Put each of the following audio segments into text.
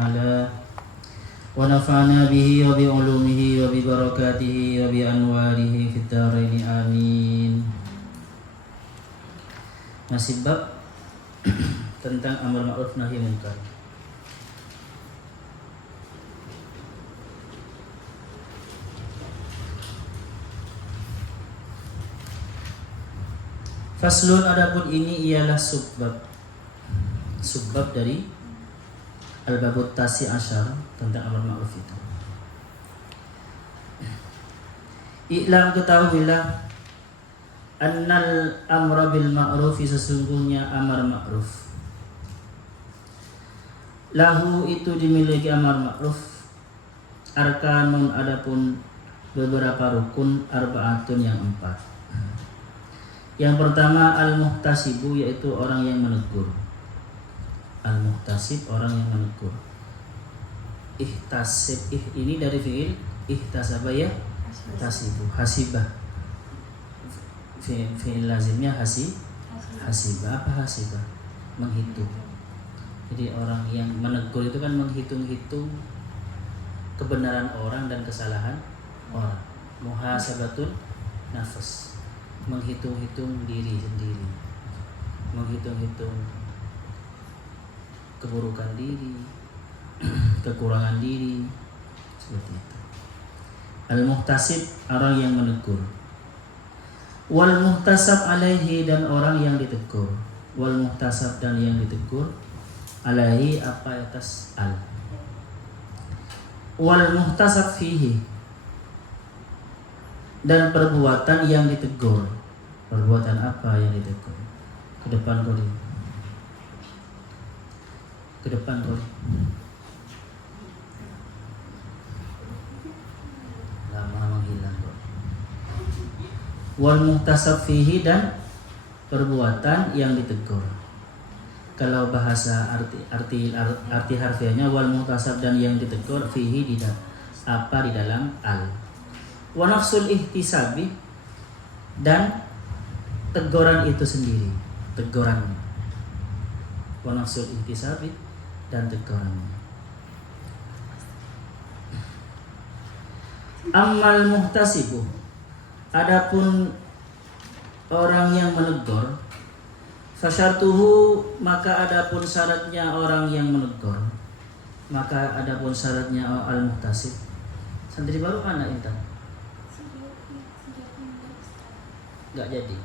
على ونفعنا به وبعلومه وببركاته وبأنواره في الدارين آمين. Masih bab tentang amar ma'ruf nahi munkar. Faslun, adapun ini ialah subbab dari Al-Babut Tasi Asyar tentang amar ma'ruf itu. I'lam, ketahuilah, annal amra bil ma'rufi, sesungguhnya amar ma'ruf, lahu itu dimiliki amar ma'ruf, arkanun, adapun beberapa rukun, arba'atun yang 4. Yang pertama al-muhtasibu, yaitu orang yang menegur. Al-muhtasib, orang yang menegur. Ihtasib, ini dari fi'il ihtasaba ya, tasibu, hasibah. Fi'il lazimnya hasibah. Apa hasibah? Menghitung. Jadi orang yang menegur itu kan menghitung-hitung kebenaran orang dan kesalahan orang. Muhasabatun nafas, menghitung-hitung diri sendiri, menghitung-hitung keburukan diri, kekurangan diri, seperti itu. Al-muhtasib, orang yang menegur. Wal muhtasab alaihi, dan orang yang ditegur. Wal muhtasab, dan yang ditegur. Alaihi, apa atas al. Wal muhtasab fihi, dan perbuatan yang ditegur. Perbuatan apa yang ditegur? Ke depan kau. Ke depan kau. Lama menghilang kau. Wal muhtasab fihi, dan perbuatan yang ditegur. Kalau bahasa arti harfiahnya wal muhtasab, dan yang ditegur, fihi di dalam al. Wa nafsul ihtisabi, dan teguran itu sendiri, tegurannya. Wa nafsul ihtisabi, dan tegurannya. Ammal muhtasibu, adapun orang yang menegur, fasyartuhu, maka adapun syaratnya orang yang menegur, maka adapun syaratnya al-muhtasib. Santri baru anak Intan? Enggak jadi.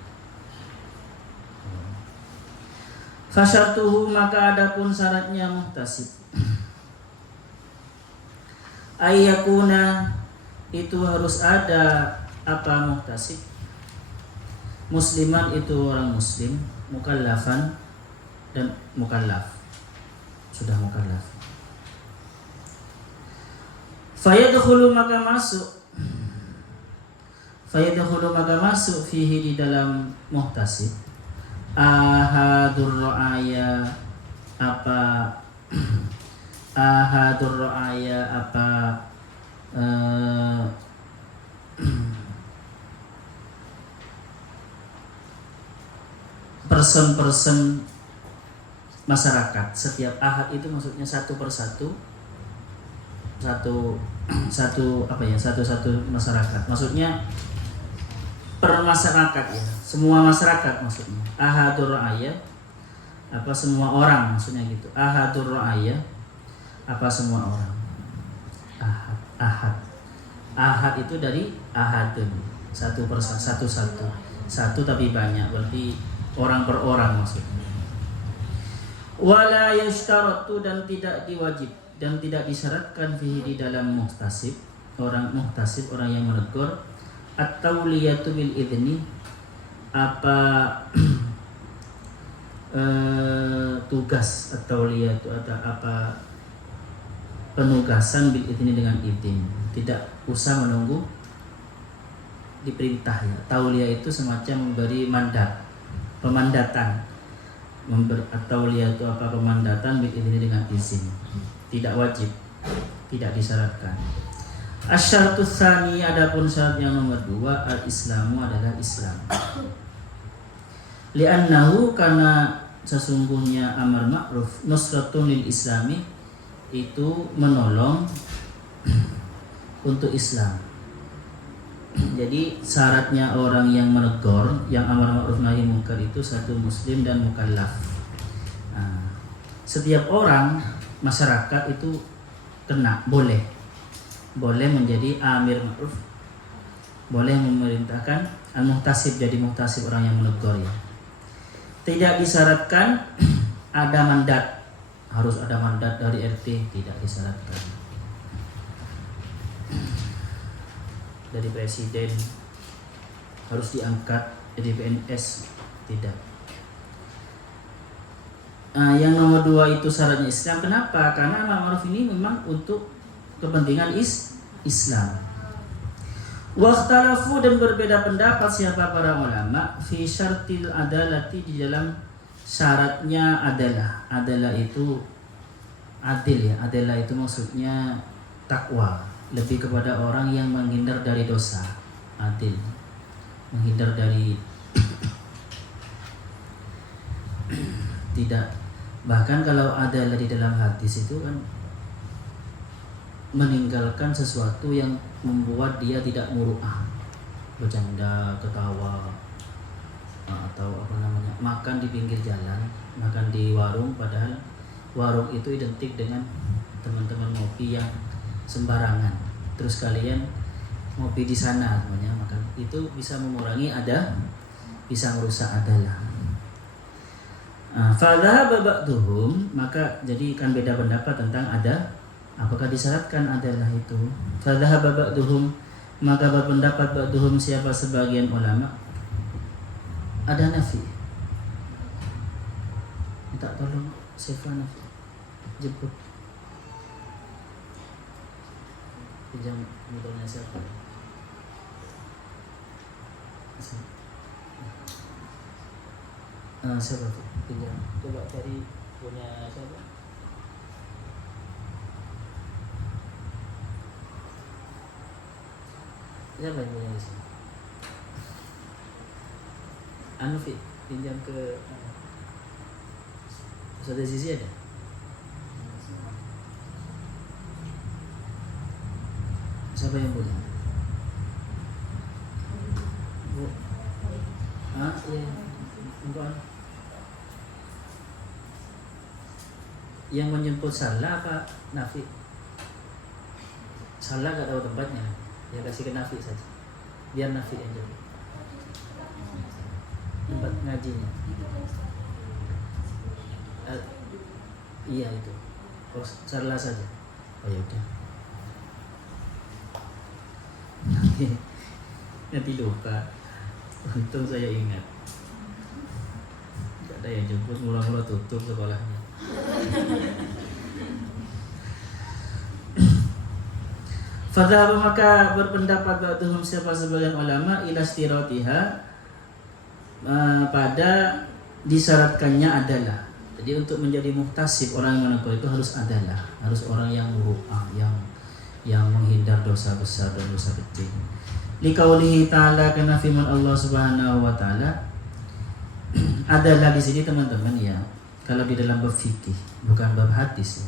Fasyartuhu, maka adapun syaratnya muhtasib, ayyakuna, itu harus ada apa muhtasib? Musliman, itu orang muslim, mukallafan, dan mukallaf, sudah mukallaf. Fayadkhulu, maka masuk. Fayadkhulu, maka masuk fihi, di dalam muhtasib, ahadur ra'aya, apa ahadur ra'aya, apa person-person masyarakat. Setiap ahad itu maksudnya satu persatu, satu masyarakat. Maksudnya per masyarakat ya, semua masyarakat maksudnya. Ahadur ra'aya, apa semua orang maksudnya gitu. Ahadur ra'aya, apa semua orang. Ahad itu dari ahadun, satu persatu, satu tapi banyak, berarti orang per orang maksudnya. Wala yashtaratu, dan tidak diwajib, dan tidak disyaratkan fihi, di dalam muhtasib, orang muhtasib, orang yang menegur, at-tawliyatu bil idni, apa tugas at-tawliyatu, atau apa penugasan bil idni, dengan izin, tidak usah menunggu diperintah ya. Tauliyah itu semacam memberi mandat, pemandatan. At-tawliyah itu apa? Pemandatan bil idni, dengan izin, tidak wajib, tidak disyaratkan. Asyaratus tsani, adapun syarat yang nomor 2, al-islamu, adalah Islam. Li'annahu, karena sesungguhnya amar ma'ruf nusratun lil islami, itu menolong untuk Islam. Jadi syaratnya orang yang menegur, yang amar ma'ruf nahi munkar itu satu muslim dan mukallaf. Setiap orang masyarakat itu boleh menjadi amir ma'ruf, boleh memerintahkan al-muhtasib, jadi muhtasib orang yang menegur ya. Tidak disyaratkan ada mandat, harus ada mandat dari RT, tidak disyaratkan. Dari presiden harus diangkat jadi PNS, tidak. Yang nomor 2 itu syaratnya Islam. Kenapa? Karena amar ma'ruf ini memang untuk kepentingan Islam. Wakhtalafu, dan berbeda pendapat siapa para ulama fi syartil adalati, di dalam syaratnya adalah. Adalah itu adil ya. Adalah itu maksudnya takwa, lebih kepada orang yang menghindar dari dosa. Adil, menghindar dari tidak. Bahkan kalau adalah di dalam hadis itu kan meninggalkan sesuatu yang membuat dia tidak muru'ah, bercanda, ketawa, atau makan di pinggir jalan, makan di warung, padahal warung itu identik dengan teman-teman ngopi yang sembarangan, terus kalian ngopi di sana semuanya, maka itu bisa mengurangi bisa merusak adalah. Fadhahaba ba'duhum, maka jadi kan beda pendapat tentang apakah disyaratkan adalah itu. Fadhahaba ba'duhum, maka berpendapat ba'duhum siapa sebagian ulama, ada nafi. Minta tolong siapa nafi, jemput. Pinjam motornya siapa? Siapa tuh? Pinjam. Coba cari punya siapa? Siapa yang punya di sini? Fi, pinjam ke Ustaz Azizi ada? Siapa yang punya? Bu? Iya. Untuk yang menjemput Salah apa Nafi? Salah gak tahu tempatnya, ya kasih ke Nafi saja, biar Nafi yang jemput tempat ngajinya. Iya itu, Salah saja. Oh ya udah. Nanti lupa. Untung saya ingat. Gak ada yang jemput, mula-mula tutup sekolahnya. Fadhab, maka berpendapat ba'duhum siapa sebagian ulama ila istiratiha, pada disyaratkannya adalah. Jadi untuk menjadi muhtasib orang yang menegur itu harus adalah, harus orang yang muru'ah, yang menghindar dosa besar dan dosa kecil. Liqaulihi ta'ala, karena firman Allah Subhanahu wa taala. Adalah di sini teman-teman ya, kalau di dalam bab fikih, bukan bab hadis ya,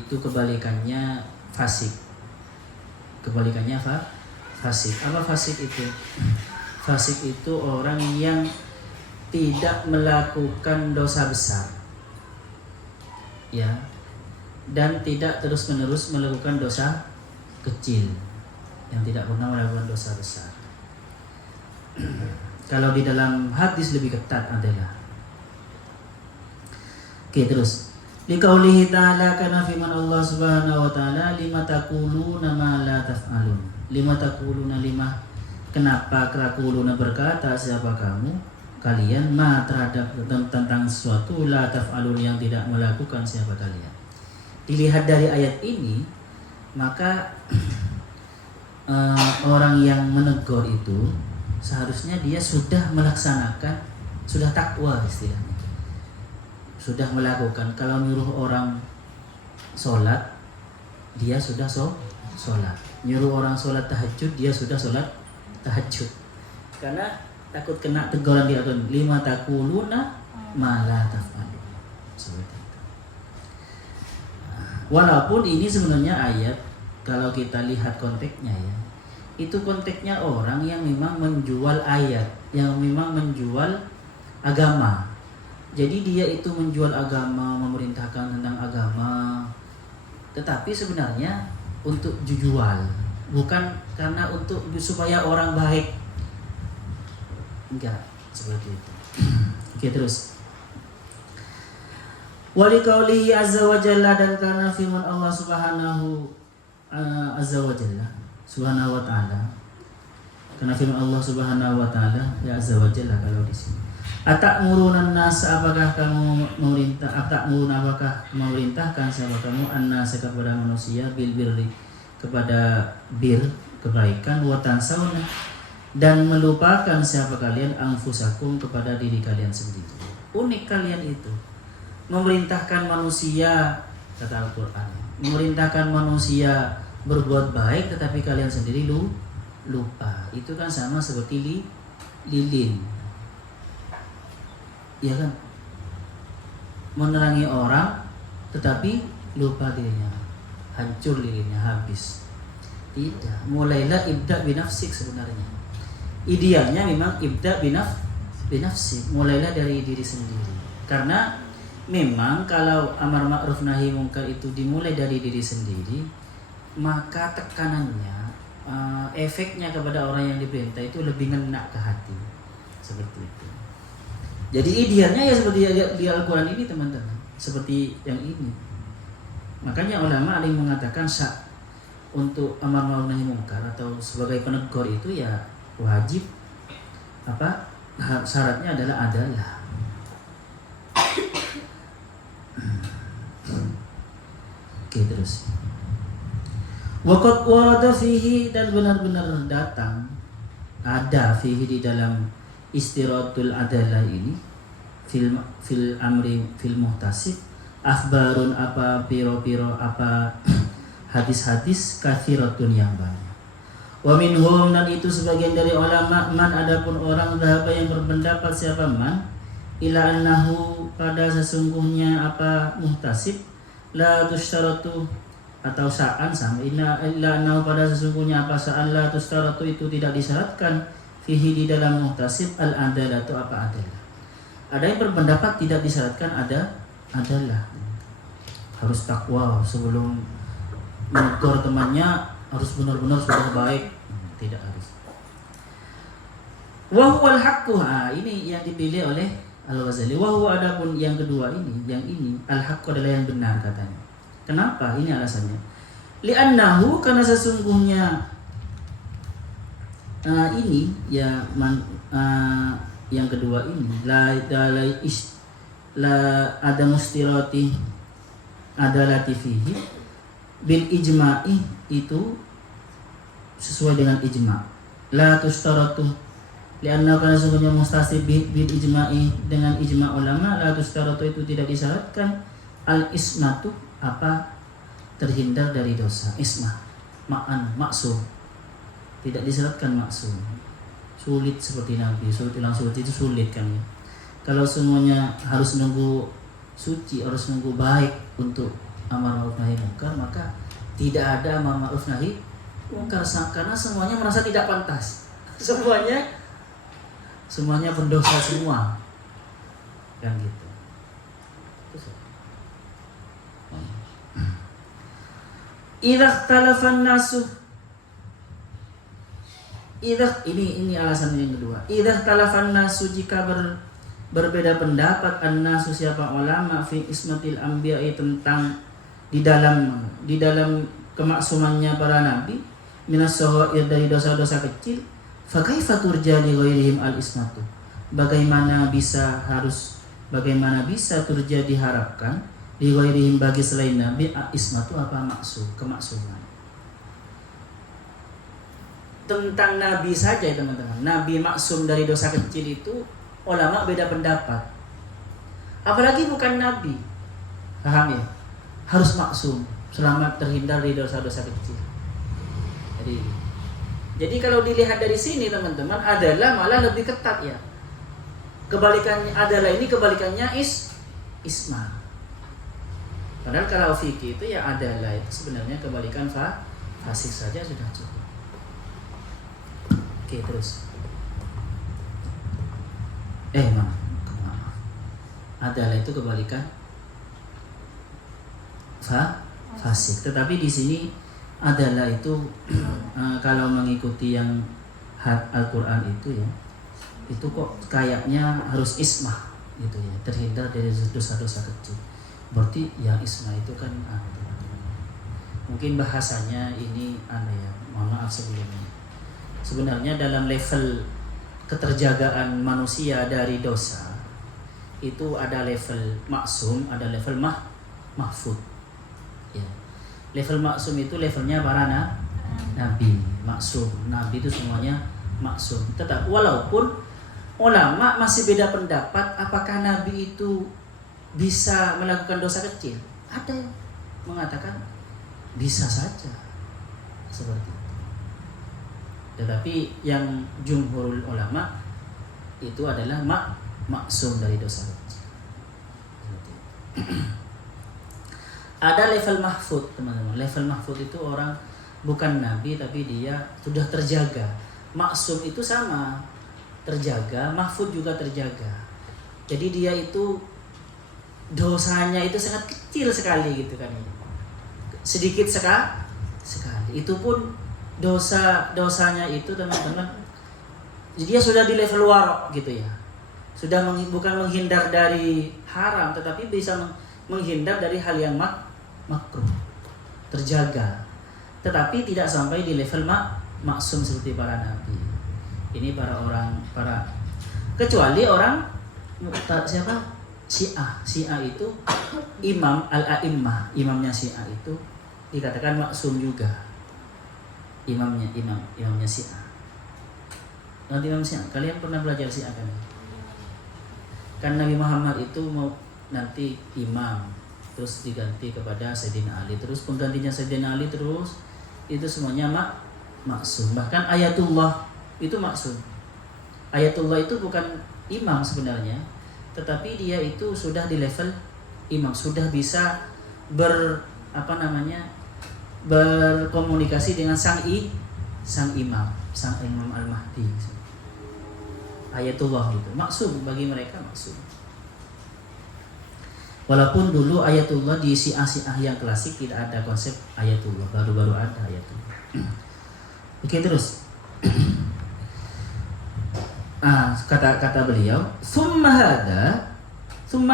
itu kebalikannya fasik. Kebalikannya fasik. Apa fasik itu? Fasik itu orang yang tidak melakukan dosa besar, ya, dan tidak terus-menerus melakukan dosa kecil, yang tidak pernah melakukan dosa besar. Kalau di dalam hadis lebih ketat adalah. Oke, terus. Liqaulihi ta'ala, karena firman Allah Subhanahu wa taala, lima taquluna ma la taf'alun. Lima taquluna, kenapa taquluna berkata siapa kamu kalian ma terhadap tentang sesuatu la taf'alun yang tidak melakukan siapa kalian. Dilihat dari ayat ini, maka orang yang menegur itu seharusnya dia sudah melaksanakan, sudah takwa istilahnya, sudah melakukan. Kalau nyuruh orang sholat, dia sudah sholat. Nyuruh orang sholat tahajud, dia sudah sholat tahajud. Karena takut kena teguran dia, lima taquluna ma la taf'alun. Seperti itu. Walaupun ini sebenarnya ayat kalau kita lihat konteksnya ya, itu konteksnya orang yang memang menjual ayat, yang memang menjual agama. Jadi dia itu menjual agama, memerintahkan tentang agama, tetapi sebenarnya untuk dijual, bukan karena untuk supaya orang baik. Enggak seperti itu. Oke, terus. Waliqaulihi azza wa jalla, dan karena firman Allah subhanahu azza wa jalla, subhanahu wa ta'ala, karena firman Allah subhanahu wa ta'ala ya azza wa jalla kalau di sini. Atakmurunan nas, apakah kamu memerintahkan siapa kamu an-nas kepada manusia bil birri, kepada bir kebaikan, wa tansawna, dan melupakan siapa kalian anfusakum, kepada diri kalian sendiri. Unik kalian itu. Memerintahkan manusia, kata Al-Quran, memerintahkan manusia berbuat baik, tetapi kalian sendiri lupa. Itu kan sama seperti lilin, ya kan? Menerangi orang, tetapi lupa dirinya, hancur lilinnya, habis. Tidak, mulailah ibda binafsik sebenarnya. Idealnya memang ibda binafsik, mulailah dari diri sendiri. Karena memang kalau amar ma'ruf nahi mungkar itu dimulai dari diri sendiri, maka tekanannya, efeknya kepada orang yang diperintah itu lebih ngena ke hati. Seperti itu. Jadi idealnya ya seperti di Al-Quran ini teman-teman, seperti yang ini. Makanya ulama ada yang mengatakan untuk amar ma'ruf nahi mungkar atau sebagai penegur itu ya wajib syaratnya adalah adalah. Oke, terus. Waqad warada fihi, dan benar-benar datang ada fihi di dalam istiratul adalah ini fil amri fil muhtasib akhbarun, apa piro-piro, apa hadis-hadis kathiratun yang banyak. Wa minhum, dan itu sebagian dari ulama, man, adapun orang dhahaba yang berpendapat siapa man, ila annahu, pada sesungguhnya apa muhtasib, la tusytaratu, atau sa'an sama illa annahu, pada sesungguhnya apa sa'an, la tusytaratu, itu tidak disyaratkan fihi di dalam muhtasib al-adalah, itu apa adalah. Ada yang berpendapat tidak disyaratkan adalah harus takwa sebelum menegur temannya, harus benar-benar sudah baik, tidak harus. Wa huwal haqqu, ini yang dipilih oleh Al-Ghazali. Wa huwa, adapun yang kedua ini, yang ini al-haqqu adalah yang benar katanya. Kenapa? Ini alasannya. Li'annahu, karena sesungguhnya ini ya yang kedua ini la ada mustirati adalati fihi bil ijma'i, itu sesuai dengan ijma'. La tustaratu lianna, karena sesungguhnya mustasib bil ijma'i, dengan ijma' ulama, la tustaratu, itu tidak disyaratkan al ismatu, apa terhindar dari dosa, ismah, maksum, tidak disyaratkan maksum. Sulit seperti Nabi, sulit itu sulit kan ya. Kalau semuanya harus nunggu suci, harus nunggu baik untuk amar ma'ruf nahi mungkar, maka tidak ada amar ma'ruf nahi mungkar, karena semuanya merasa tidak pantas. Semuanya pendosa semua. Kan gitu. Idza talafan nasu, ini alasan yang kedua. Idza talafan nasu, jika berbeda pendapat an-nasu, siapa ulama, fi ismatil anbiya'i, tentang di dalam kemaksumannya para nabi, minas sawair, dari dosa-dosa kecil, fa kaifa turja li ghairihim al-ismatu, bagaimana bisa turja diharapkan li ghairihim, bagi selain nabi, ismatu, apa maksum, kemaksuman. Tentang nabi saja ya teman-teman, nabi maksum dari dosa kecil itu ulama beda pendapat, apalagi bukan nabi. Paham ya? Harus maksum, selamat, terhindar dari dosa-dosa kecil. Jadi kalau dilihat dari sini teman-teman, adalah malah lebih ketat ya. Kebalikannya adalah ini, kebalikannya isma. Padahal kalau fikih itu ya adalah itu sebenarnya kebalikan fasik saja sudah cukup. Oke, terus. Maaf. Adalah itu kebalikan fasik. Tetapi di sini adalah itu kalau mengikuti yang Al-Quran itu ya, itu kok kayaknya harus ismah gitu ya, terhindar dari dosa-dosa kecil. Berarti ya ismah itu kan mungkin bahasanya ini ya, mohon maaf sebelumnya. Sebenarnya dalam level keterjagaan manusia dari dosa itu ada level maksum, ada level mahfud. Ya. Level maksum itu levelnya para nabi, maksum. Nabi itu semuanya maksum. Tetap walaupun ulama masih beda pendapat apakah nabi itu bisa melakukan dosa kecil. Ada yang mengatakan bisa saja seperti itu. Tetapi yang jumhurul ulama itu adalah maksum dari dosa kecil. Ada level mahfud, teman-teman. Level mahfud itu orang bukan nabi tapi dia sudah terjaga. Maksum itu sama, terjaga, mahfud juga terjaga. Jadi dia itu dosanya itu sangat kecil sekali gitu kan. Sedikit sekali. Itu pun dosanya itu teman-teman. Jadi dia sudah di level warok gitu ya. Sudah bukan menghindar dari haram tetapi bisa menghindar dari hal yang makruh, terjaga, tetapi tidak sampai di level maksum seperti para nabi. Ini para kecuali orang siapa? Syiah itu imam al-a'immah, imamnya Syiah itu dikatakan maksum juga. Imamnya Syiah. Nanti imam Syiah, kalian pernah belajar Syiah kan? Kan Nabi Muhammad itu mau nanti imam, terus diganti kepada Sayyidina Ali, terus penggantinya Sayyidina Ali, terus itu semuanya maksum. Bahkan ayatullah itu maksum. Ayatullah itu bukan imam sebenarnya, tetapi dia itu sudah di level imam, sudah bisa berkomunikasi dengan sang imam al-Mahdi. Ayatullah itu maksum, bagi mereka maksum. Walaupun dulu ayatullah di Syiah yang klasik tidak ada konsep ayatullah, baru-baru ada ayatullah. Oke, terus. Kata beliau, summa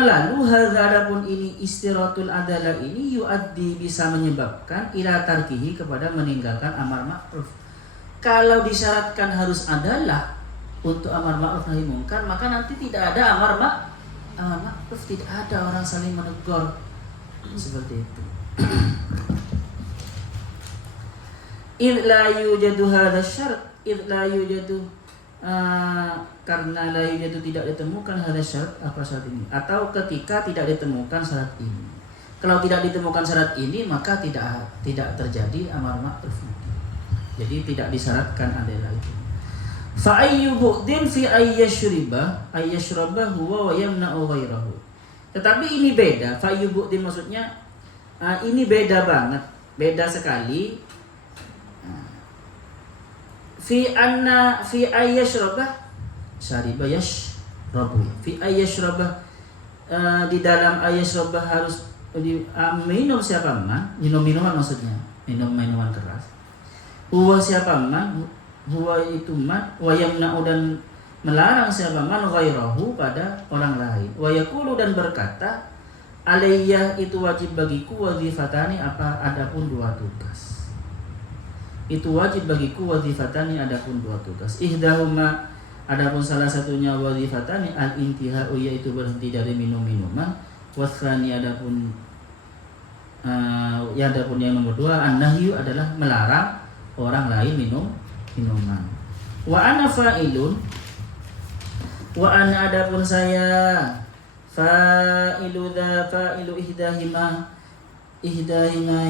lalu hadza adapun ini istiratul adalah ini yuaddi bisa menyebabkan ila tarkihi kepada meninggalkan amar ma'ruf. Kalau disyaratkan harus adalah untuk amar ma'ruf nahi mungkar, maka nanti tidak ada amar ma'ruf, tidak ada orang saling menegur seperti itu. Idh la yujadu hadha syarat, idh la yujadu karena la yujadu tidak ditemukan hadha syarat, apa syarat ini, atau ketika tidak ditemukan syarat ini. Kalau tidak ditemukan syarat ini maka tidak terjadi amar ma'ruf. Jadi tidak disyaratkan adalah itu. Fa ayyu bu'din fi ayyashraba huwa wa yamna'u ghairahu. Tetapi ini beda. Fa ayyu bu'din maksudnya ini beda banget, beda sekali. Fi ayyashraba syariba yashrabu. Fi ayyashraba di dalam ayyashraba harus minum siapa man, minuman maksudnya, minuman keras. Huwa siapa man, huwa itu man, wa yamna'u dan melarang siapa man ghairahu pada orang lain. Wa yaqulu dan berkata, alayya itu wajib bagiku wazifatani apa adapun dua tugas. Itu wajib bagiku wazifatani adapun dua tugas. Ihdahuma adapun salah satunya wazifatani al-intihau yaitu berhenti dari minum-minuman. Wasani adapun yang nomor dua an-nahyu adalah melarang orang lain minuman. Wa ana fa'ilun, wa ana adapun saya fa'ilu ihdahima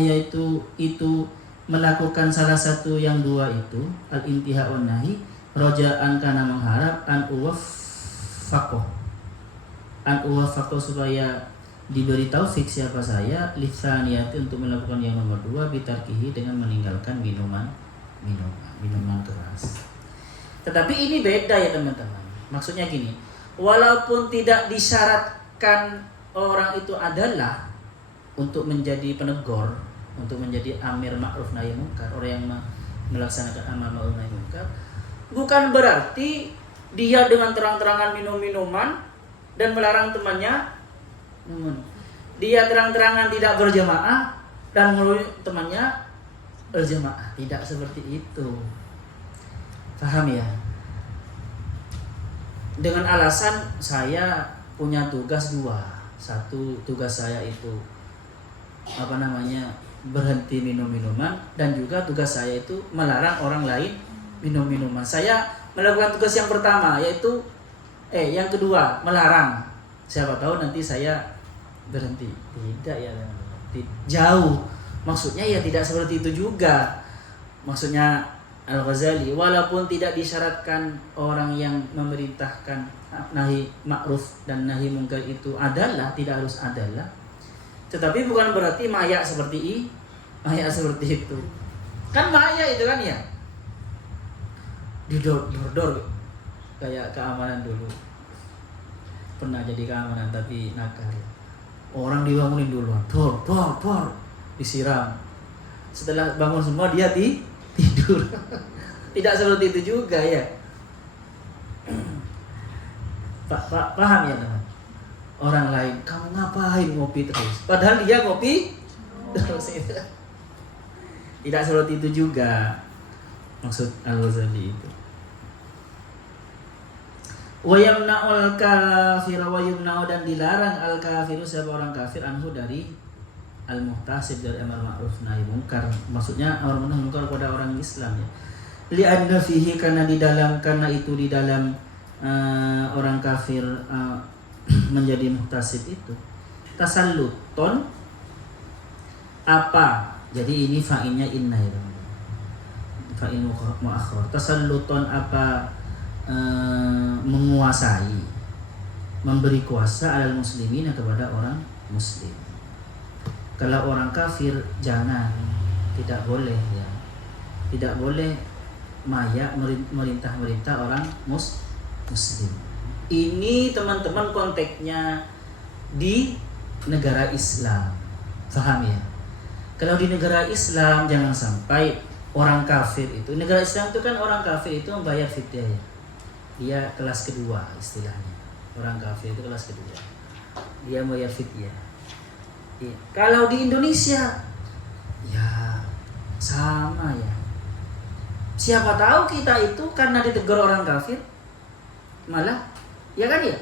yaitu itu melakukan salah satu yang dua itu al-intiha'un nahi roja'an kana mengharap an uwaffaqo supaya diberi taufik siapa saya litsaniyati untuk melakukan yang nomor 2 bitarkihi dengan meninggalkan minuman keras. Tetapi ini beda ya teman-teman. Maksudnya gini, walaupun tidak disyaratkan orang itu adalah untuk menjadi penegur, untuk menjadi amir ma'ruf nahi munkar, orang yang melaksanakan amar ma'ruf nahi munkar, bukan berarti dia dengan terang-terangan minum minuman dan melarang temannya. Dia terang-terangan tidak berjamaah dan melarang temannya berjamaah. Tidak seperti itu. Paham ya? Dengan alasan saya punya tugas 2. Satu, tugas saya itu berhenti minum minuman, dan juga tugas saya itu melarang orang lain minum minuman. Saya melakukan tugas yang pertama, yaitu yang kedua melarang. Siapa tahu nanti saya berhenti. Tidak ya, jauh. Maksudnya ya tidak seperti itu juga. Maksudnya Al-Ghazali, walaupun tidak disyaratkan orang yang memerintahkan nahi ma'ruf dan nahi munkar itu tidak harus adalah, tetapi bukan berarti maya seperti itu. Kan maya itu kan ya, didor kayak keamanan dulu. Pernah jadi keamanan tapi nakal. Orang dibangunin duluan, dor, disiram. Setelah bangun semua dia tidur. Tidak seperti itu juga ya. Paham ya teman? Orang lain, kamu ngapain ngopi terus? Padahal dia ngopi terus. Tidak seperti itu juga maksud Al-Ghazali itu. Wa yamna'ul kafir wa yumna'u, dan dilarang al-kafiru siapa orang kafir anhu dari al-muhtasib, dari amar ma'ruf nahi munkar. Maksudnya amar ma'ruf nahi munkar kepada orang Islam ya. Li'anna fihi, karena di dalam orang kafir menjadi muhtasib itu tasalluton apa? Jadi ini fa'ilnya inna ya. Fa'il mu'akhkhar. Tasalluton apa? Menguasai, memberi kuasa alal muslimin kepada orang muslim. Kalau orang kafir jangan, tidak boleh ya. Tidak boleh maya merintah orang muslim. Ini teman-teman konteksnya di negara Islam. Paham ya? Kalau di negara Islam jangan sampai orang kafir itu, negara Islam itu kan orang kafir itu membayar fidyah ya. Dia kelas kedua istilahnya. Orang kafir itu kelas kedua. Dia membayar fidyah. Ya. Kalau di Indonesia ya sama ya. Siapa tahu kita itu karena ditegur orang kafir malah ya kan ya.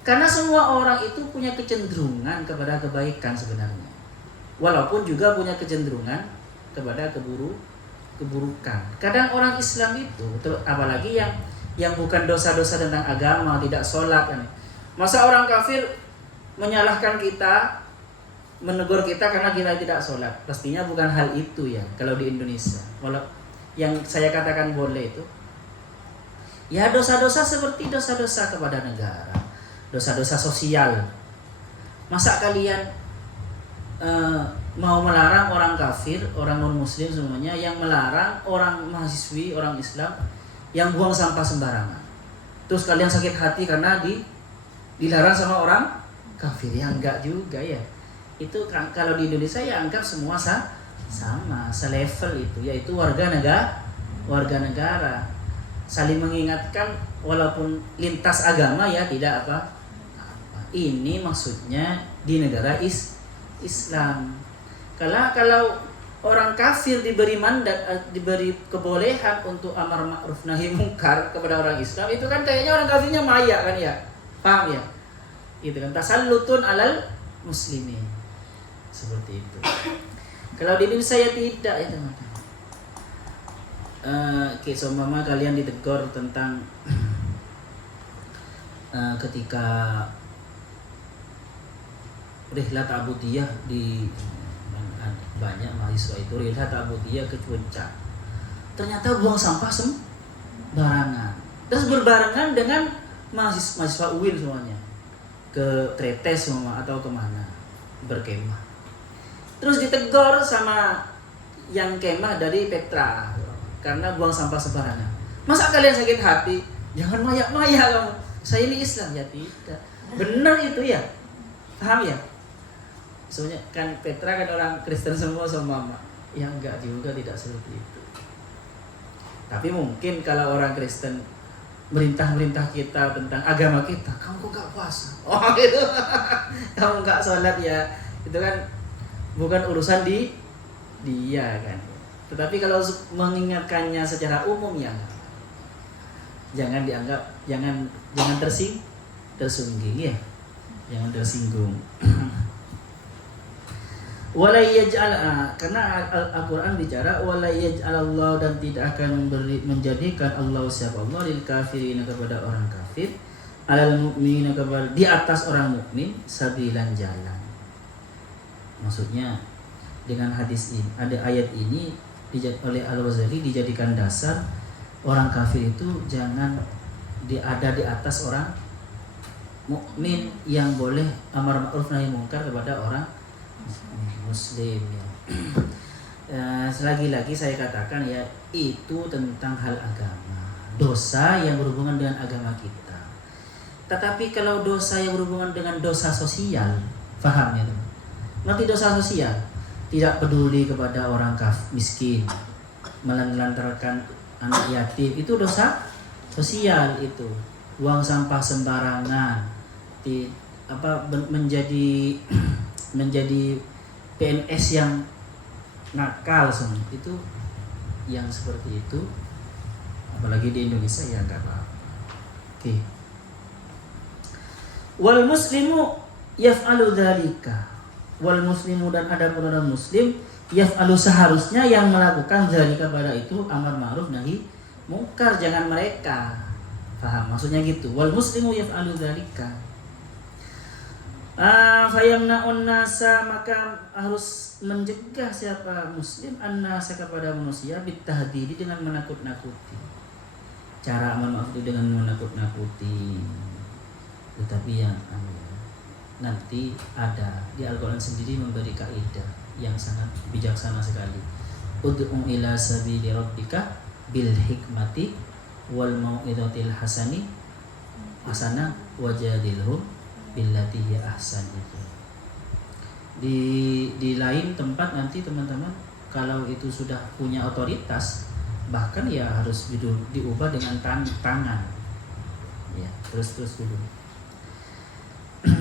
Karena semua orang itu punya kecenderungan kepada kebaikan sebenarnya. Walaupun juga punya kecenderungan kepada keburukan. Kadang orang Islam itu, apalagi yang bukan dosa-dosa tentang agama, tidak sholat kan. Masa orang kafir menyalahkan kita, menegur kita karena kita tidak sholat? Pastinya bukan hal itu ya kalau di Indonesia. Walau yang saya katakan boleh itu ya dosa-dosa seperti dosa-dosa kepada negara, dosa-dosa sosial. Masa kalian mau melarang orang kafir, orang non-muslim semuanya, yang melarang orang mahasiswi, orang Islam yang buang sampah sembarangan. Terus kalian sakit hati karena dilarang sama orang kafir? Ya enggak juga ya. Itu kalau di Indonesia ya anggap semua sama, selevel itu, yaitu warga negara. Saling mengingatkan walaupun lintas agama ya, tidak apa. Ini maksudnya di negara Islam. Kalau orang kafir diberi mandat, diberi kebolehan untuk amar ma'ruf nahi munkar kepada orang Islam, itu kan kayaknya orang kafirnya maya kan ya. Paham ya? Itu kan tasallutun alal muslimin. Seperti itu. Kalau di Indonesia ya tidak ya teman-teman. Seumpama kalian ditegur tentang ketika rihlat abudiyah di banyak mahasiswa itu rihlat abudiyah ke Puncak, ternyata buang sampah sembarangan, terus berbarengan dengan mahasiswa UIN semuanya. ke Tretes atau kemana berkemah. Terus ditegur sama yang kemah dari Petra karena buang sampah sembarangan. Masa kalian sakit hati? Jangan maya-maya kamu. Saya ini Islam ya tidak. Benar itu ya. Paham ya? Soalnya kan Petra kan orang Kristen semua sama mama. Ya enggak juga, tidak seperti itu. Tapi mungkin kalau orang Kristen merintah kita tentang agama kita, kamu kok gak puasa? Oh gitu. Kamu gak sholat ya. Itu kan bukan urusan dia kan. Tetapi kalau mengingatkannya secara umum ya enggak. Jangan dianggap, jangan tersinggung ya. Jangan tersinggung. Wala yaj'al, karena Al-Qur'an bicara wala yaj'alallahu, dan tidak akan menjadikan Allah siapa Allah lil kafirin, kepada orang kafir, alal mu'minina, kepada di atas orang mukmin, sabilan jalan. Maksudnya dengan hadis ini, ada ayat ini oleh Al-Ghazali dijadikan dasar orang kafir itu jangan ada di atas orang mukmin yang boleh amar ma'ruf nahi munkar kepada orang Muslim ya. Lagi-lagi saya katakan ya, itu tentang hal agama, dosa yang berhubungan dengan agama kita. Tetapi kalau dosa yang berhubungan dengan dosa sosial, paham ya teman? Nanti dosa sosial, tidak peduli kepada orang miskin, melantarkan anak yatim, itu dosa sosial itu. Buang sampah sembarangan, menjadi PNS yang nakal semua, itu yang seperti itu, apalagi di Indonesia ya enggak apa-apa. Oke. Wal muslimu yaf'alu dzalika. Wal muslimu, dan ada pun orang muslim yaf'alu, seharusnya yang melakukan dzalika pada itu amar ma'ruf nahi munkar, jangan mereka. Paham maksudnya gitu. Wal muslimu yaf'alu dzalika. Fayamna'un nasa, maka harus mencegah siapa muslim an-nasa, kepada manusia, bitahdidi, dengan menakut-nakuti. Cara amar ma'ruf itu dengan menakut-nakuti. Tetapi yang nanti ada di Al-Quran sendiri memberi kaidah yang sangat bijaksana sekali. Ud'u ila sabili rabbika bil hikmati wal mau'izatil hasanah wajadilhum billati hiya ahsan. Itu di lain tempat nanti teman-teman, kalau itu sudah punya otoritas, bahkan ya harus diubah dengan tangan ya, terus dulu.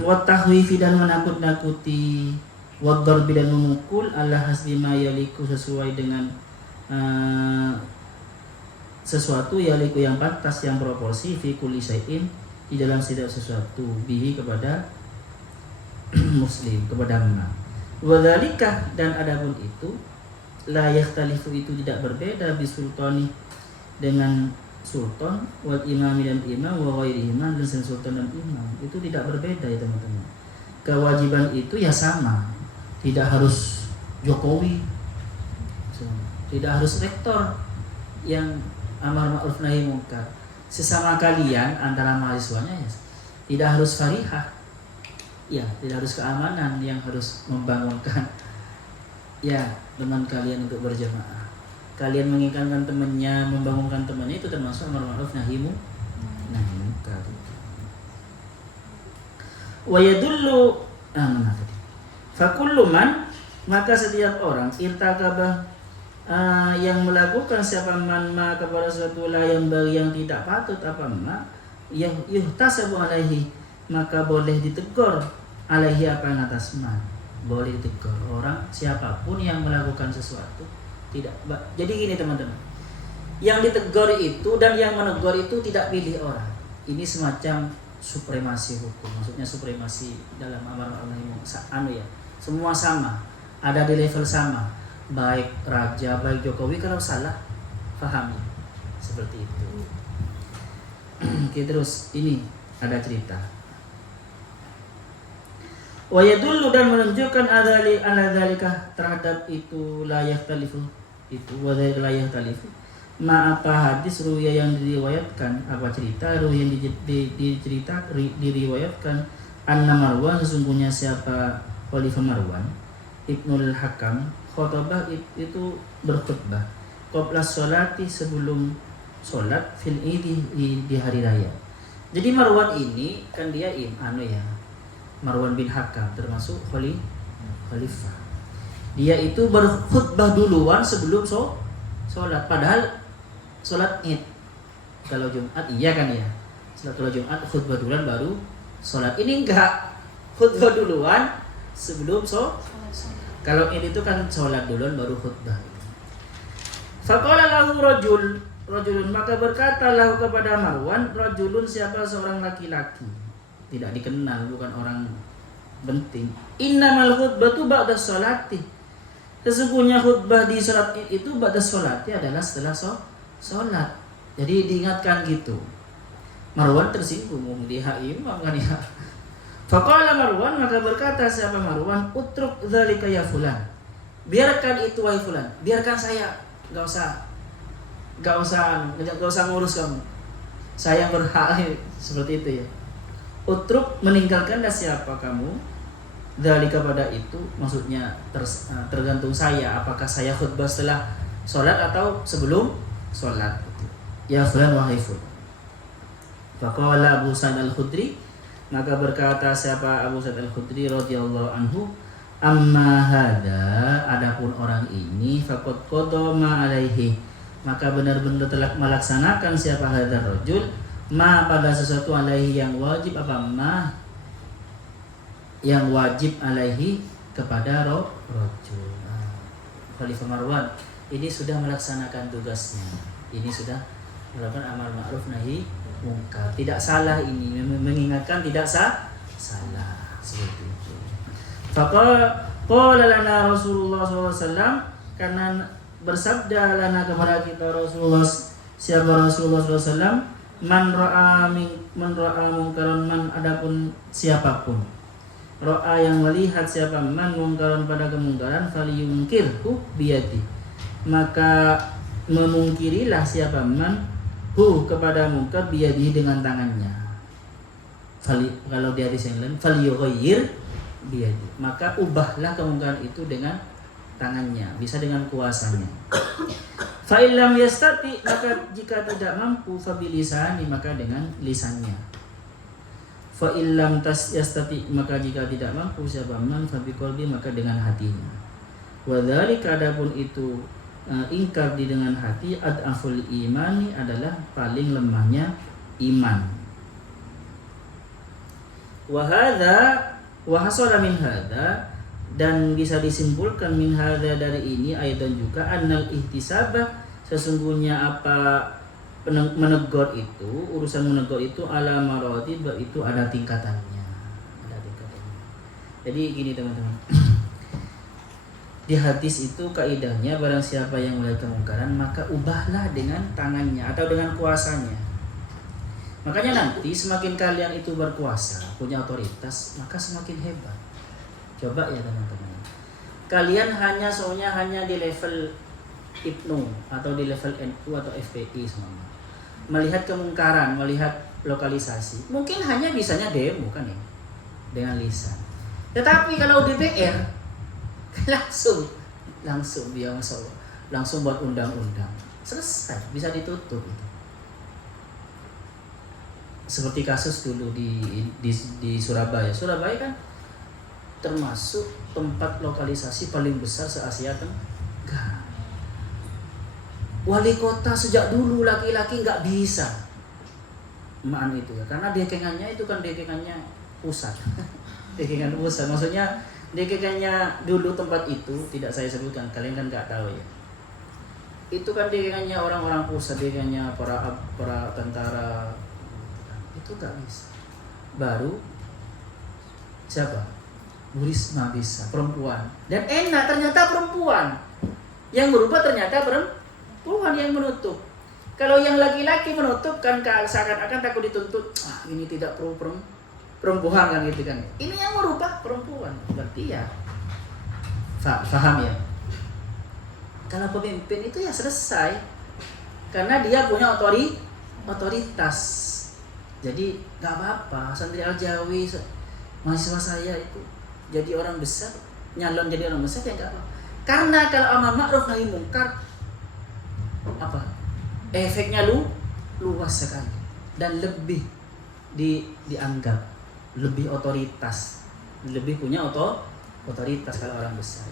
Wa tahwifi, dan menakut-nakuti, wa darbi, dan memukul, ala hasbi ma yaliku, sesuai dengan sesuatu yaliku yang pantas, yang proporsi, fi kulli syai'in, di dalam setiap sesuatu, bihi, kepada muslim, kepada emak. Wa dzalika, dan adapun itu, la yakhtalifu, itu tidak berbeda, bisultani, dengan sultan, wal imami, dan imam, wa ghairi imam, dan sultan dan imam, itu tidak berbeda ya teman-teman. Kewajiban itu ya sama, tidak harus Jokowi, tidak harus rektor yang amar ma'ruf nahi munkar. Sesama kalian antara mahasiswanya ya, tidak harus farihah ya, tidak harus keamanan yang harus membangunkan ya teman kalian untuk berjamaah. Kalian mengingatkan temannya, membangunkan temannya, itu termasuk amar ma'ruf nahi munkar. Wa yadullu fakullu man, maka setiap orang irtakabah, yang melakukan siapa man ma, kepada suatu yang bagi yang tidak patut apa ma, yang yuhtasabu alaihi, maka boleh ditegur alaihi, apa yang atas man, boleh ditegur orang siapapun yang melakukan sesuatu tidak. Jadi gini teman-teman, yang ditegur itu dan yang menegur itu tidak pilih orang. Ini semacam supremasi hukum, maksudnya supremasi dalam amar ma'ruf nahi munkar ya, semua sama, ada di level sama. Baik raja, baik Jokowi, kalau salah pahami seperti itu. Oke, terus ini ada cerita. Wa yadullu, dan menunjukkan ala dzalika, terhadap itu, la yakhtalifu, itu wa dzalika la yakhtalifu, ma, apa hadis ruya yang diriwayatkan, apa cerita ruya yang diriwayatkan, Anna Marwan, sesungguhnya siapa Khalifah Marwan Ibnul Hakam khotbah itu berkhutbah qabla sholati, sebelum sholat, fil idi, di hari raya. Jadi Marwan ini kan dia Marwan bin Hakam termasuk khalifah. Dia itu berkhutbah duluan sebelum sholat, padahal sholat id. Kalau Jumat iya kan ya, kalau Jumat khutbah duluan baru sholat. Ini enggak, khutbah duluan sebelum kalau ini itu kan sholat duluan baru khutbah. Faqala lahu rajulun, maka berkatalah kepada Marwan, rajulun, siapa seorang laki-laki, tidak dikenal, bukan orang penting. Innamal khutbatu ba'da sholati, sesungguhnya khutbah di sholat itu ba'da sholati adalah setelah sholat. Jadi diingatkan gitu. Marwan tersinggung, dia imam kan ya. Faqala Marwan, maka berkata siapa Marwan, utruk dzalika ya fulan, biarkan itu wahai fulan, biarkan saya, enggak usah ngurus kamu, saya berhak seperti itu ya. Utruk, meninggalkanlah siapa kamu, dzalika pada itu, maksudnya tergantung saya, apakah saya khutbah setelah sholat atau sebelum sholat. Ya fulan wahai fulan. Faqala Abu Sa'id Al-Khudri, maka berkata siapa Abu Sa'id Al-Khudri radhiyallahu anhu, amma hada, adapun orang ini, faqad qadama alaihi, maka benar-benar telah melaksanakan siapa hadzal rajul, ma pada sesuatu alaihi yang wajib, apa ma yang wajib alaihi kepada rajul. Khalifah Marwan ini sudah melaksanakan tugasnya, ini sudah melakukan amal ma'ruf nahi mungkar, tidak salah, ini mengingatkan tidak salah seperti itu. Faqala lana Rasulullah SAW, karena bersabda lana kepada kita Rasulullah, siapa Rasulullah SAW, man ra'a mungkaran, man adapun siapapun, ra'a yang melihat siapa, man mungkaran pada kemungkaran, falyunkirhu biyadi, maka memungkirilah siapa man kepada mungkar biyadihi, dengan tangannya. Kalau di hadis yang lain falyughayyir biyadi, maka ubahlah kemungkaran itu dengan tangannya, bisa dengan kuasanya. Fa illam yastati, maka jika tidak mampu, fa bilisani, maka dengan lisannya. Fa illam yastati, maka jika tidak mampu siapa man, fa biqalbi, maka dengan hatinya. Wa dzalika, adapun itu ingkar dengan hati, ad'aful imani, adalah paling lemahnya iman. Wa hadza wa hasala min hadza, dan bisa disimpulkan min hadza dari ini aidan juga, annal ihtisabah, sesungguhnya apa menegur itu, urusan menegur itu, ala maratib, itu ada tingkatannya. Jadi gini teman-teman, di hadis itu kaidahnya, barang siapa yang melihat kemungkaran, maka ubahlah dengan tangannya atau dengan kuasanya. Makanya nanti semakin kalian itu berkuasa, punya otoritas, maka semakin hebat. Coba ya teman-teman, kalian hanya di level IPNU atau di level NU atau FPI semua, melihat kemungkaran, melihat lokalisasi, mungkin hanya bisanya demo kan ya, dengan lisan. Tetapi kalau DPR langsung dia langsung buat undang-undang, selesai, bisa ditutup itu. Seperti kasus dulu di Surabaya. Surabaya kan termasuk tempat lokalisasi paling besar se-Asia Tenggara. Wali kota sejak dulu laki-laki nggak bisa itu ya, karena dekengannya itu kan dekengannya pusat. Dekengan pusat, maksudnya dekengannya dulu tempat itu tidak saya sebutkan, kalian kan nggak tahu ya. Itu kan dekengannya orang-orang pusat, dekengannya para tentara, itu nggak bisa. Baru siapa? Bu Risma bisa, perempuan, dan enak, ternyata perempuan yang berubah, ternyata perempuan yang menutup. Kalau yang laki-laki menutup kan seakan-akan takut dituntut, ini tidak perlu perempuan kan gitu kan. Ini yang merubah perempuan, berarti ya paham ya. Kalau pemimpin itu ya selesai, karena dia punya otoritas. Jadi nggak apa-apa, santri Al-Jawi mahasiswa saya itu jadi orang besar, nyalon jadi orang besar ya enggak apa. Karena kalau amar ma'ruf nahi mungkar apa? Efeknya luas sekali dan lebih dianggap lebih otoritas, lebih punya otoritas kalau orang besar.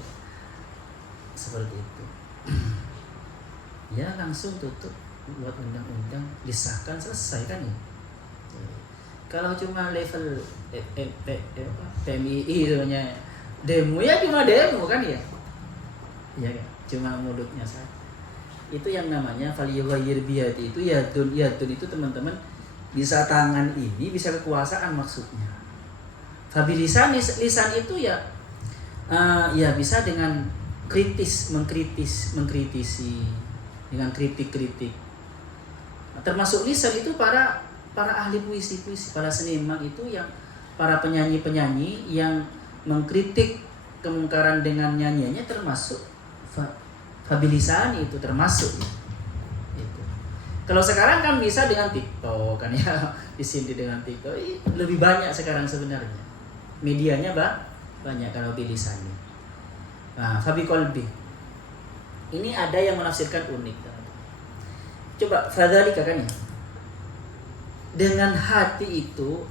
Seperti itu. Ya langsung tutup, buat undang-undang, disahkan, selesai kan ya. Kalau cuma level PMII namanya demo ya cuma demo kan ya. Ya kan? Cuma mulutnya saja. Itu yang namanya falyughayyir biyadi, itu yadun itu teman-teman bisa tangan ini, bisa kekuasaan maksudnya. Fabilisan lisan itu ya bisa dengan mengkritisi dengan kritik. Termasuk lisan itu para ahli puisi, para seniman itu yang para penyanyi yang mengkritik kemungkaran dengan nyanyiannya termasuk fabilisan itu termasuk itu. Kalau sekarang kan bisa dengan TikTok kan ya, di sini dengan TikTok lebih banyak sekarang sebenarnya. Medianya banyak kalau bilisannya. Nah, fabi qalbi. Ini ada yang menafsirkan unik. Coba fadzalika kan ya. Dengan hati itu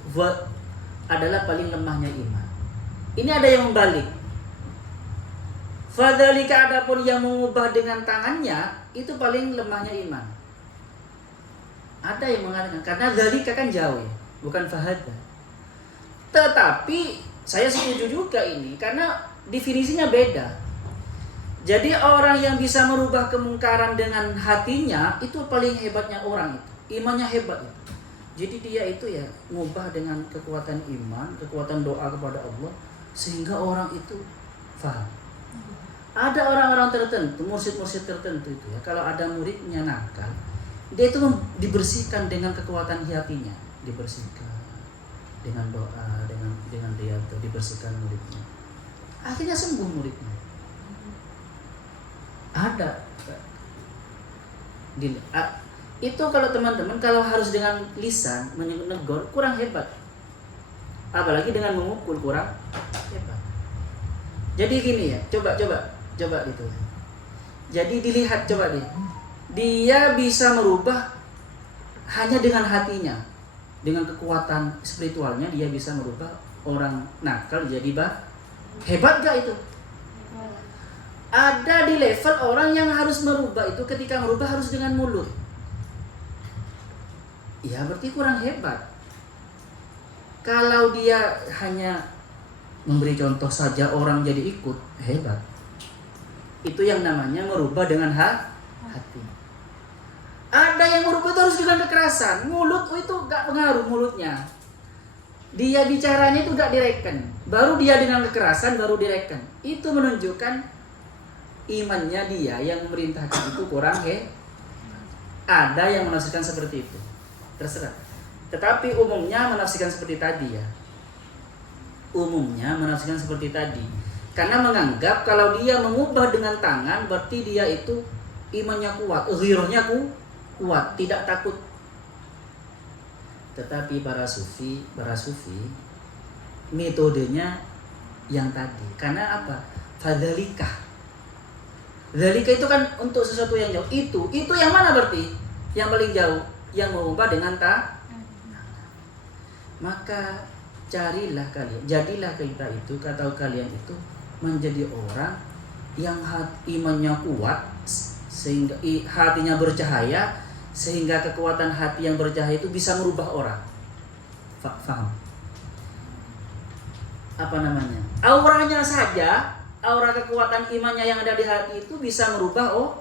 adalah paling lemahnya iman. Ini ada yang membalik. Fadzalika adapun yang mengubah dengan tangannya itu paling lemahnya iman. Ada yang mengatakan karena dzalika kan jauh ya, bukan fahadha. Tetapi saya setuju juga ini karena definisinya beda. Jadi orang yang bisa merubah kemungkaran dengan hatinya itu paling hebatnya orang itu. Imannya hebat ya. Jadi dia itu ya mengubah dengan kekuatan iman, kekuatan doa kepada Allah sehingga orang itu faham. Ada orang-orang tertentu, mursyid-mursyid tertentu itu ya, kalau ada muridnya nakal, dia itu dibersihkan dengan kekuatan hatinya, dibersihkan dengan doa, dengan dia itu dibersihkan muridnya. Akhirnya sembuh muridnya. Ada. Itu kalau teman-teman kalau harus dengan lisan menegur kurang hebat. Apalagi dengan memukul kurang hebat. Jadi gini ya, coba itu. Jadi dilihat coba deh. Dia bisa merubah hanya dengan hatinya. Dengan kekuatan spiritualnya dia bisa merubah orang nakal jadi hebat gak itu? Ada di level orang yang harus merubah itu, ketika merubah harus dengan mulut. Ya berarti kurang hebat. Kalau dia hanya memberi contoh saja orang jadi ikut, hebat. Itu yang namanya merubah dengan hati. Ada yang merubah itu harus dengan kekerasan. Mulut itu gak pengaruh mulutnya. Dia bicaranya itu gak direken. Baru dia dengan kekerasan baru direken. Itu menunjukkan imannya dia yang memerintahkan itu kurang Ada yang menafsirkan seperti itu. Terserah. Tetapi umumnya menafsirkan seperti tadi ya. Umumnya menafsirkan seperti tadi. Karena menganggap kalau dia mengubah dengan tangan berarti dia itu imannya kuat, ghirahnya kuat, tidak takut. Tetapi para sufi metodenya yang tadi. Karena apa? Fadzalika. Dzalika itu kan untuk sesuatu yang jauh. Itu yang mana berarti? Yang paling jauh, yang mengubah dengan maka jadilah kita itu, kata kalian itu menjadi orang yang imannya kuat sehingga hatinya bercahaya, sehingga kekuatan hati yang bercahaya itu bisa merubah orang. Faham? Apa namanya? Auranya saja, aura kekuatan imannya yang ada di hati itu bisa merubah orang.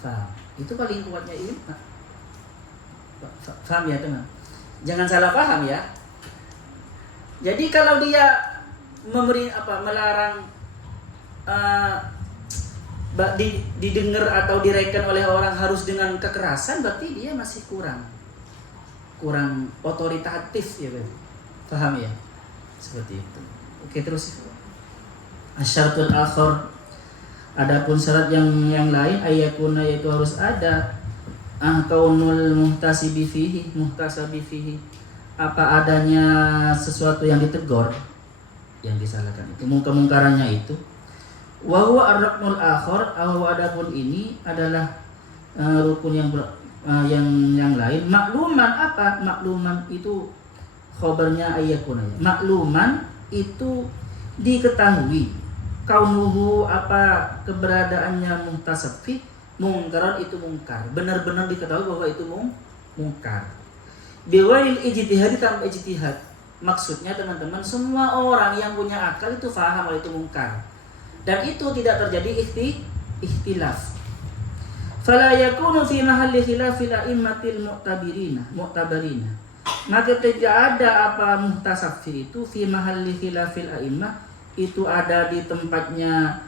Faham? Itu paling kuatnya iman. Faham ya teman? Jangan salah paham ya. Jadi kalau dia melarang didengar atau direken oleh orang harus dengan kekerasan, berarti dia masih kurang otoritatif ya, paham ya? Seperti itu. Oke, terus asyaratul akhir. Adapun syarat yang lain ayakuna, yaitu harus ada kaunul muhtasabi fihi, apa adanya sesuatu yang ditegur, yang disalahkan itu kemungkarannya itu. Wa huwa ar-ruknul akhar, adapun ini adalah rukun yang lain. Makluman apa? Makluman itu khobarnya ayyakuna. Makluman itu diketahui. Kaunuhu apa keberadaannya muhtasab fi mungkaran itu mungkar. Benar-benar diketahui bahwa itu mungkar. Biwail ijtihad tanpa ijtihad. Maksudnya teman-teman, semua orang yang punya akal itu faham bahwa itu mungkar. Dan itu tidak terjadi ikhtilaf. Fala yakunu fi mahalli khilafil a'immatil mu'tabarina. Maka tidak ada apa muhtasab fi itu fi mahalli khilafil a'immah, itu ada di tempatnya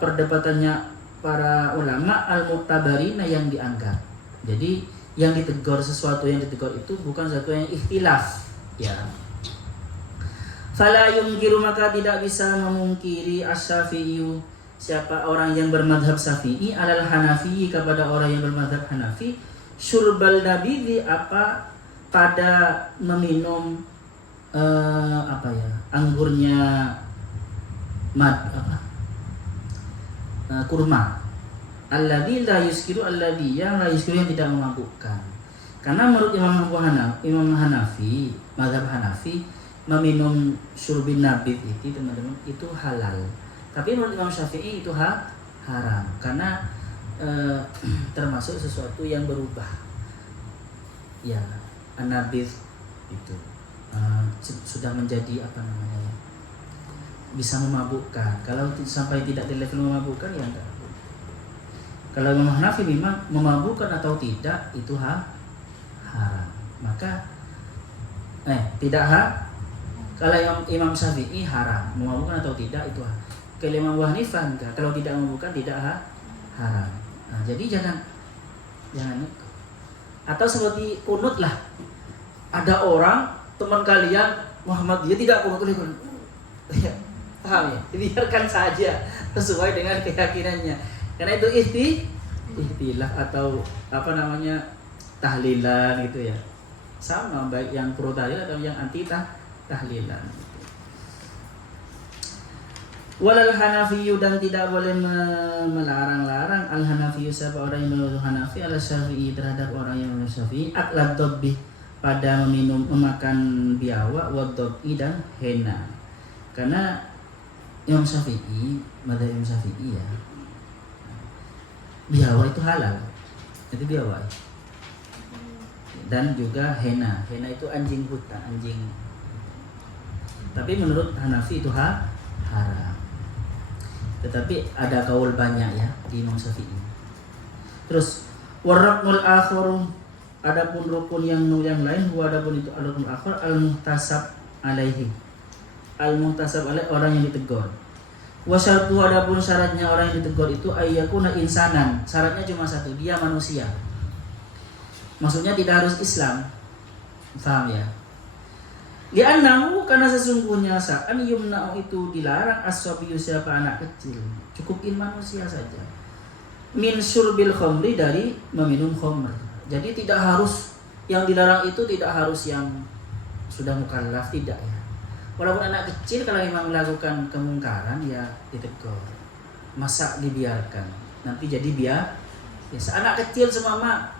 perdebatannya para ulama al-mu'tabarina yang dianggap. Jadi yang ditegur, sesuatu yang ditegur itu bukan sesuatu yang ikhtilaf, ya. Fala yungkiru, maka tidak bisa memungkiri asy-Syafi'i, siapa orang yang bermadhab Syafi'i, alal Hanafi, kepada orang yang bermadhab Hanafi, syurbal nabidhi, apa pada meminum anggurnya kurma. Alladzi la yuskiru, alladzi yang la yuskiru, yang tidak memabukkan. Karena menurut Imam Hanafi, mazhab Hanafi, meminum syurbin nabid itu teman-teman itu halal. Tapi menurut Imam Syafi'i itu haram karena termasuk sesuatu yang berubah. Ya, an-nabid itu sudah menjadi bisa memabukkan. Kalau sampai tidak di level memabukkan, ya enggak. Kalau Imam Hanafi memang memabukkan atau tidak itu haram. Maka tidak kalau Imam Syafi'i haram, memabukkan atau tidak itu haram. Kalau Imam Abu Hanifah enggak, kalau tidak memabukkan tidak haram. Nah, jadi jangan itu. Atau seperti kunut lah. Ada orang teman kalian Muhammadiyah tidak kunut. Ya, paham ya? Biarkan saja sesuai dengan keyakinannya. Karena itu ikhtilaf atau tahlilan gitu ya. Sama baik yang pro tahlil atau yang anti tahlilan. Walal Hanafiyu, dan tidak boleh melarang-larang al Hanafiyu, siapa orang yang menurut Hanafi, al Syafi'i, terhadap orang yang menurut Syafi'i, aklad dobbi, pada memakan biawak, wad dobbi, dan henna. Karena Imam Syafi'i, madzhab Imam Syafi'i ya, biawak itu halal, itu biawak. Dan juga henna itu anjing hutan, anjing. Tapi menurut Hanafi itu haram. Tetapi ada kaul banyak ya di Imam Syafi'i. Terus warruknul akhar, adapun rukun yang lain, adapun itu rukun akhar al-muhtasab alaihi. Al-muhtasab alaih, orang yang ditegur. Wa syartu, adapun syaratnya orang yang ditegur itu ayyakuna insanan. Syaratnya cuma satu, dia manusia. Maksudnya tidak harus Islam. Paham ya? Li'annahu, karena sesungguhnya sa'an yumna'u, itu dilarang as-sabiyyu, siapa anak kecil, cukup manusia saja, min syurbil khamri, dari meminum khamr. Jadi tidak harus, yang dilarang itu tidak harus yang sudah mukallaf, tidak ya. Walaupun anak kecil kalau memang melakukan kemungkaran ya ditegur. Masa dibiarkan? Nanti jadi biasa. Anak kecil semama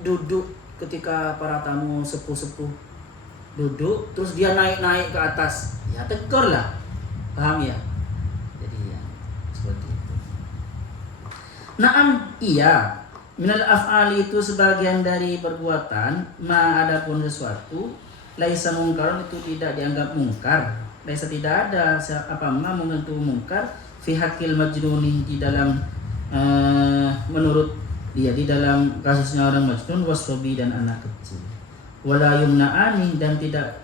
duduk ketika para tamu sepuh-sepuh duduk, terus dia naik ke atas, ya tegur lah, paham ya? Jadi ya seperti itu. Naam, iya, minal af'ali, itu sebagian dari perbuatan, ma, adapun sesuatu, laisa mungkaron, itu tidak dianggap mungkar. Laisa, tidak ada ma mengentu mungkar, fi hakil majnuni, di dalam menurut dia, di dalam kasusnya orang majnun, waswabi, dan anak kecil. Wala yumna'ani, dan tidak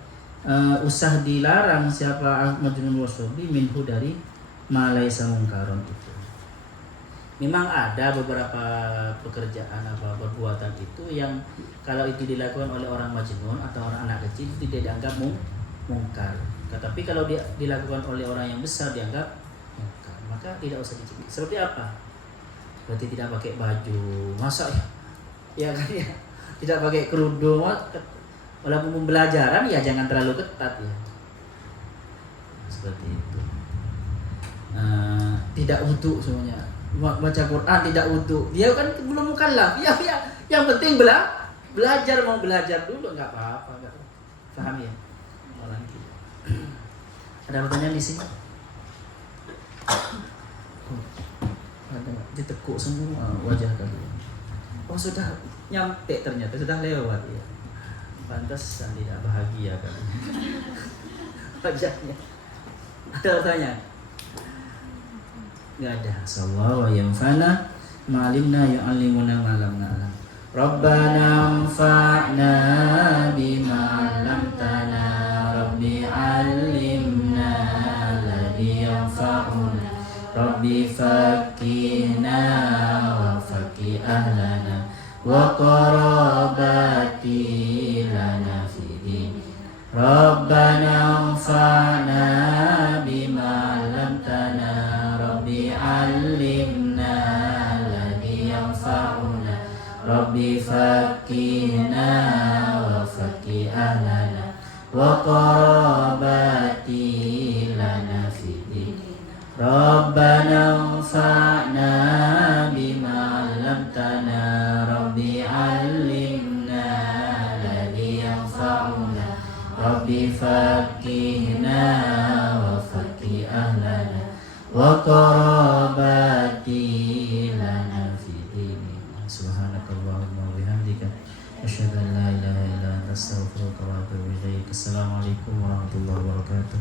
usah dilarang siapa majnun waswabi minhu, dari ma laisa mungkaron itu. Memang ada beberapa pekerjaan perbuatan itu yang kalau itu dilakukan oleh orang majnun atau orang anak kecil itu tidak dianggap mungkar. Tetapi kalau dilakukan oleh orang yang besar dianggap mungkar, maka tidak usah dicegah. Seperti apa? Berarti tidak pakai baju, masa ya? Ya kan ya? Tidak pakai kerudung, Walaupun pembelajaran ya jangan terlalu ketat ya. Seperti itu. Tidak wudu semuanya. Baca Quran tidak wudu. Dia kan belum mukallaf. Ya, yang penting belajar, mau belajar dulu nggak apa-apa, nggak paham ya orang kita. Ada pertanyaan di sini? Ada ditekuk semua wajah kalian. Oh sudah nyampe ternyata, sudah lewat ya. Pantas tidak bahagia kan wajahnya. Ada pertanyaan? Nggak ada. Sallallahu yang fana ma'alimna yu'allimuna ma'lam na'lam. Rabbana anfa'na bima 'allamtana. Rabbi 'allimna alladhi yanfa'una. Rabbi faqihna wa faqih ahlana wa qarabati lana fi din. Rabbana anfa'na bima 'allamtana. Rabbi 'allimna alladhi yanfa'una. Rabbi faqihna wa faqih ahlana wa qarabati lana fi din. Rabbana anfa'na bima 'allamtana. Rabbi 'allimna alladhi yanfa'una. Rabbi faqihna wa faqih ahlana wa qarabati lana fi dinina. Subhanakallahumma wa bihamdika asyhadu an la ilaha illa anta astaghfiruka wa atubu ilaik. Assalamualaikum warahmatullahi wabarakatuh.